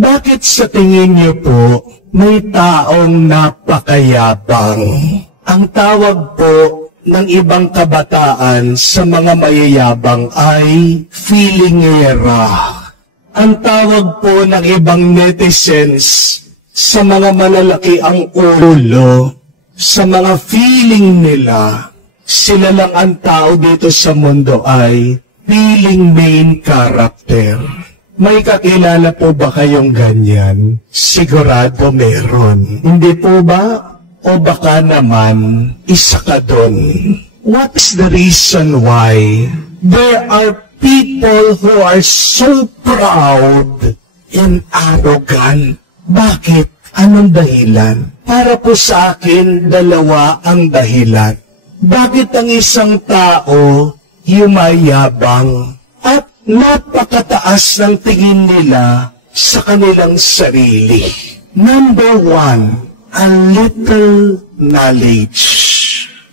Bakit sa tingin niyo po may taong napakayabang? Ang tawag po ng ibang kabataan sa mga mayayabang ay feelingera. Ang tawag po ng ibang netizens sa mga malalaki ang ulo, sa mga feeling nila, sila lang ang tao dito sa mundo ay feeling main character. May kakilala po ba kayong ganyan? Sigurado meron. Hindi po ba? O baka naman, isa ka dun. What is the reason why there are people who are so proud and arrogant? Bakit? Anong dahilan? Para po sa akin, dalawa ang dahilan. Bakit ang isang tao yumayabang at napakataas ng tingin nila sa kanilang sarili? Number one, a little knowledge.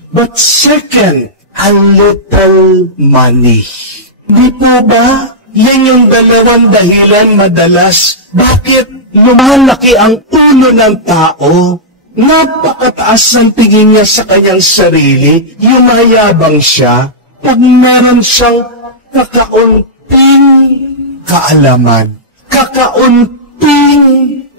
But second, a little money. Di po ba? Yan yung dalawang dahilan madalas. Bakit lumalaki ang ulo ng tao? Napakataas ang tingin niya sa kanyang sarili. Yumayabang siya. Pag meron siyang kakaunting kaalaman, kakaunting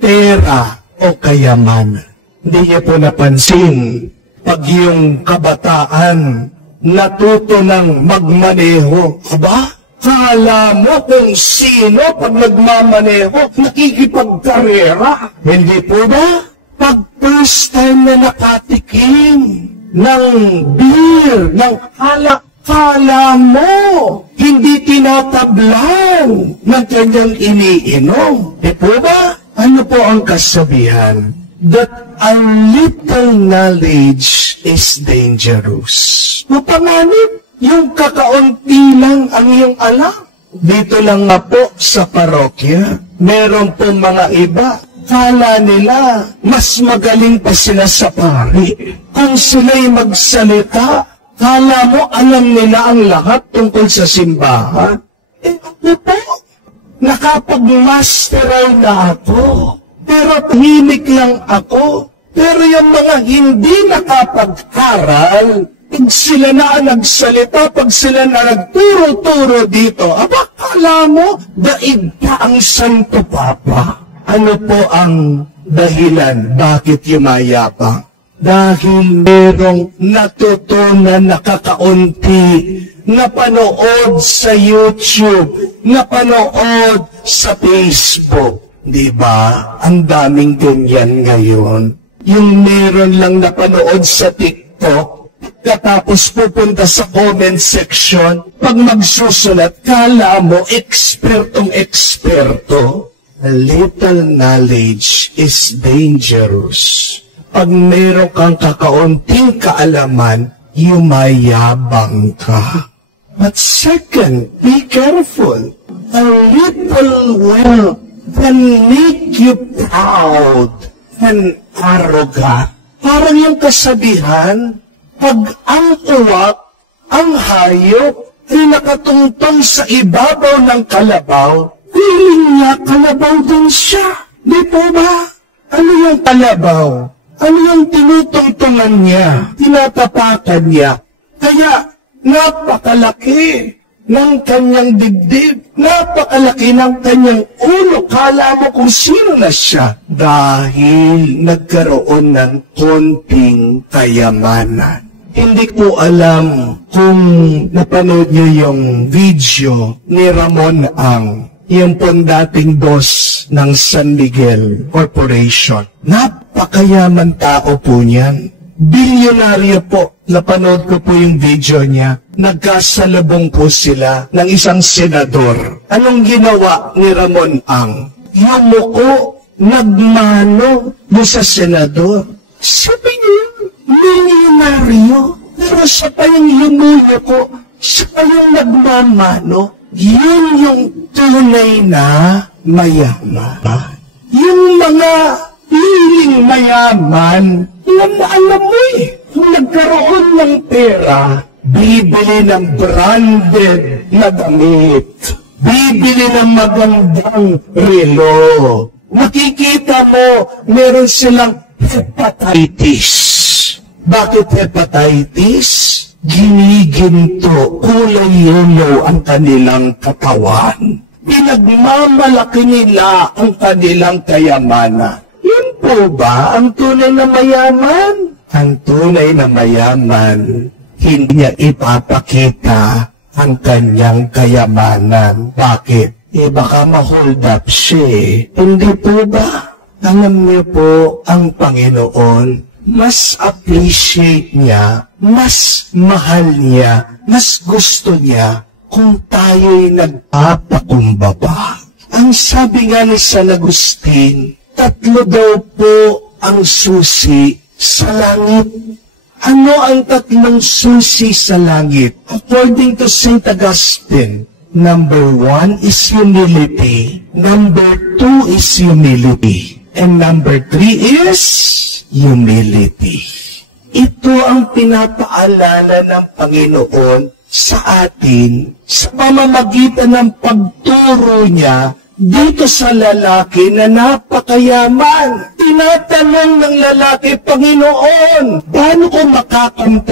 pera o kayamanan. Hindi niya po napansin pag yung kabataan natuto ng magmaneho. Aba, kala mo kung sino pag nagmamaneho, nakikipagkarera. Hindi po ba? Pag first time na nakatikim ng beer, ng alak, kala mo hindi tinatablan ng kanyang iniinom. Di po ba? Ano po ang kasabihan? That a little knowledge is dangerous. Mapanganib, yung kakaunti lang ang iyong alam. Dito lang nga po sa parokya, meron pong mga iba, kala nila, mas magaling pa sila sa pari. Kung sila'y magsalita, kala mo alam nila ang lahat tungkol sa simbahan. Ako po, nakapag-masteral na ako. Pero tahimik lang ako. Pero yung mga hindi nakapag-aral, pag sila na nagsalita, pag sila na nagturo-turo dito, aba, kala mo, daig ka ang Santo Papa. Ano po ang dahilan bakit yumayabang? Dahil merong natutunan na kakaunti, napanood sa YouTube, napanood sa Facebook. Diba? Ang daming ganyan ngayon. Yung meron lang napanood sa TikTok, katapos pupunta sa comment section, pag magsusulat, kala mo, ekspertong-eksperto. A little knowledge is dangerous. Pag meron kang kakaunting kaalaman, yumayabang ka. But second, be careful. A little wealth can make you proud and arrogant. Parang yung kasabihan, pag ang uwak, ang hayop, ay nakatungtong sa ibabaw ng kalabaw, feeling niya kalabaw din siya. Di po ba? Ano yung kalabaw? Ano yung tinutungtungan niya? Tinatapakan niya. Kaya, napakalaki ng kanyang dibdib. Napakalaki ng kanyang ulo. Kala mo kung sino na siya. Dahil nagkaroon ng konting kayamanan. Hindi ko alam kung napanood niyo yung video ni Ramon Ang, yung pong dating boss ng San Miguel Corporation. Napakayaman tao po niyan. Bilyonaryo po. Napanood ko po yung video niya. Nagkasalubong po sila ng isang senador. Anong ginawa ni Ramon Ang? Yumuko, nagmano mo sa senador. Sabi niya, milyonaryo. Pero siya pa yung yumuko, siya pa yung nagmamano. Yun yung tunay na mayaman. Yung mga piling mayaman, alam mo eh, kung nagkaroon ng pera, bibili ng branded na damit, bibili ng magandang relo, Makikita mo, meron silang hepatitis. Bakit hepatitis? Giniginto, kulay yellow ang kanilang katawan. Pinagmamalaki nila ang kanilang kayamanan. Yun po ba ang tunay na mayaman? Ang tunay na mayaman, hindi niya ipapakita ang kanyang kayamanan. Bakit? Baka ma-hold up siya. Hindi po ba? Alam niyo po, ang Panginoon, mas appreciate niya, mas mahal niya, mas gusto niya kung tayo'y nagpapakumbaba. Ang sabi nga ni San Agustin, 3 daw po ang susi sa langit. Ano ang 3 susi sa langit? According to St. Augustine, number 1 is humility, number 2 is humility, and number 3 is humility. Ito ang pinapaalala ng Panginoon sa atin sa pamamagitan ng pagturo niya dito sa lalaki na napakayaman. Tinatanong ng lalaki, Panginoon, paano ko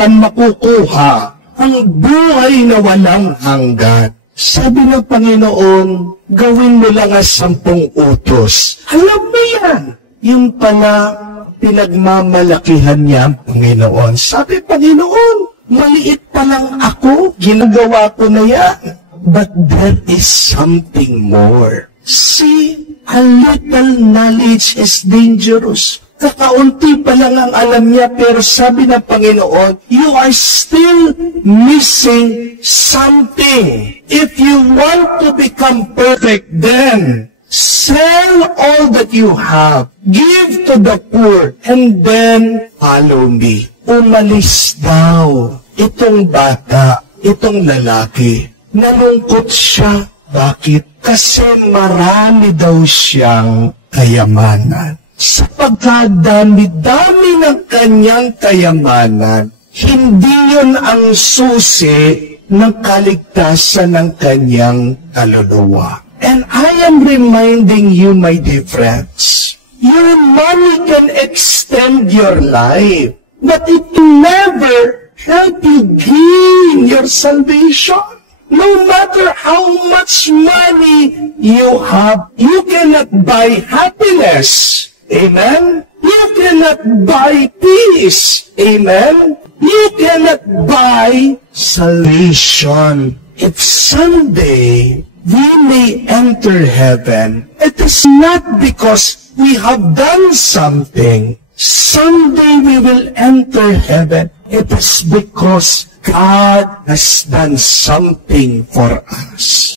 makukuha ang buhay na walang hanggan? Sabi ng Panginoon, gawin mo lang 10 utos. Alam mo yan. Yung pala, pinagmamalakihan niya ang Panginoon. Sabi, Panginoon, maliit pa lang ako, ginagawa ko na yan. But there is something more. See, a little knowledge is dangerous. Kakaunti pa lang ang alam niya, pero sabi ng Panginoon, you are still missing something. If you want to become perfect, then sell all that you have, give to the poor, and then follow me. Umalis daw itong bata, itong lalaki. Nalungkot siya. Bakit? Kasi marami daw siyang kayamanan. Sa pagkadami-dami ng kanyang kayamanan, hindi yun ang susi ng kaligtasan ng kanyang kaluluwa. And I am reminding you, my dear friends, your money can extend your life, but it can never help you gain your salvation. No matter how much money you have, you cannot buy happiness. Amen? You cannot buy peace. Amen? You cannot buy salvation. If someday we may enter heaven, it is not because we have done something. Someday we will enter heaven. It is because God has done something for us.